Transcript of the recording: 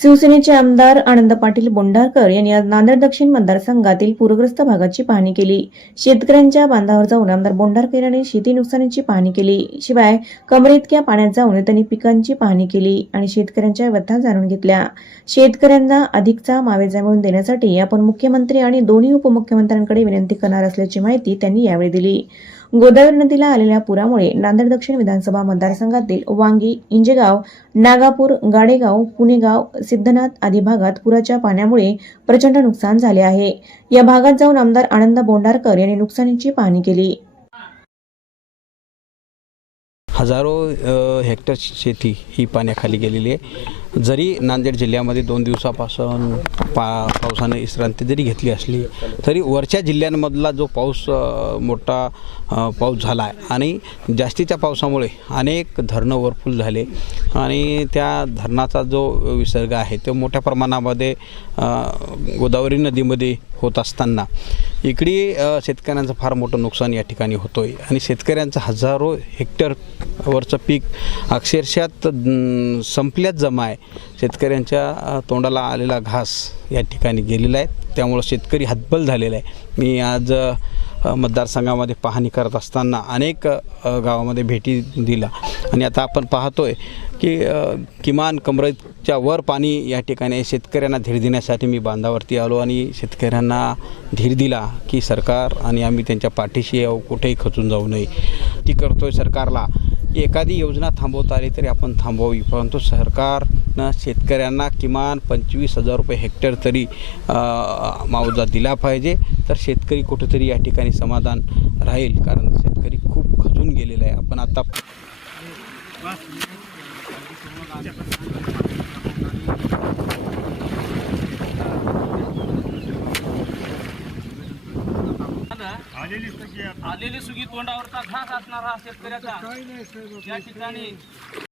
शिवसेनेचे आमदार आनंद पाटील बोंडारकर यांनी आज नांदेड दक्षिण मतदारसंघातील पूरग्रस्त भागाची पाहणी केली. शेतकऱ्यांच्या बांधावर जाऊन आमदार बोंडारकर यांनी शेती नुकसानीची पाहणी केली. शिवाय कमरेइतक्या पाण्यात जाऊन त्यांनी पिकांची पाहणी केली आणि शेतकऱ्यांच्या व्यथा जाणून घेतल्या. शेतकऱ्यांना अधिकचा मावेजा मिळवून देण्यासाठी आपण मुख्यमंत्री आणि दोन्ही उपमुख्यमंत्र्यांकडे विनंती करणार असल्याची माहिती त्यांनी यावेळी दिली. गोदावरी नदीला आलेल्या पुरामुळे नांदेड दक्षिण विधानसभा मतदारसंघातील वांगी इंजेगाव नागापूर गाडेगाव पुणेगाव सिद्धनाथ आदी भागात पुराच्या पाण्यामुळे प्रचंड नुकसान झाले आहे. या भागात जाऊन आमदार आनंद बोंडारकर यांनी नुकसानीची पाहणी केली. हजारो हेक्टर शेती ही पाण्याखाली गेलेली आहे. जरी नांदेड जिल्ह्यामध्ये दोन दिवसापासून पा पावसाने विश्रांती जरी घेतली असली तरी वरच्या जिल्ह्यांमधला जो पाऊस मोठा पाऊस झाला आहे आणि जास्तीच्या पावसामुळे अनेक धरणं वरफुल झाले आणि त्या धरणाचा जो विसर्ग आहे तो मोठ्या प्रमाणामध्ये गोदावरी नदीमध्ये होत असताना इकडे शेतकऱ्यांचं फार मोठं नुकसान या ठिकाणी होतो आहे आणि शेतकऱ्यांचं हजारो हेक्टर वरचं पीक अक्षरशः संपल्यात जमा आहे. शेतकऱ्यांच्या तोंडाला आलेला घास या ठिकाणी गेलेला आहे. त्यामुळं शेतकरी हतबल झालेला आहे. मी आज मतदारसंघामध्ये पाहणी करत असताना अनेक गावामध्ये भेटी दिला आणि आता आपण पाहतोय की किमान कमरेच्या वर पाणी या ठिकाणी शेतकऱ्यांना धीर देण्यासाठी मी बांधावरती आलो आणि शेतकऱ्यांना धीर दिला की सरकार आणि आम्ही त्यांच्या पाठीशी कुठेही खचून जाऊ नये. ती करतोय सरकारला. एखादी योजना थांबवता आली तरी आपण थांबवावी. परंतु सरकारनं शेतकऱ्यांना किमान पंचवीस हजार रुपये हेक्टर तरी मावजा दिला पाहिजे. तर शेतकरी कुठेतरी या ठिकाणी समाधान राहील कारण शेतकरी खूप खचून गेलेला आहे. आपण आता आलेली सुगी तोंडावरचा घास असणारा शेतकऱ्याचा. या ठिकाणी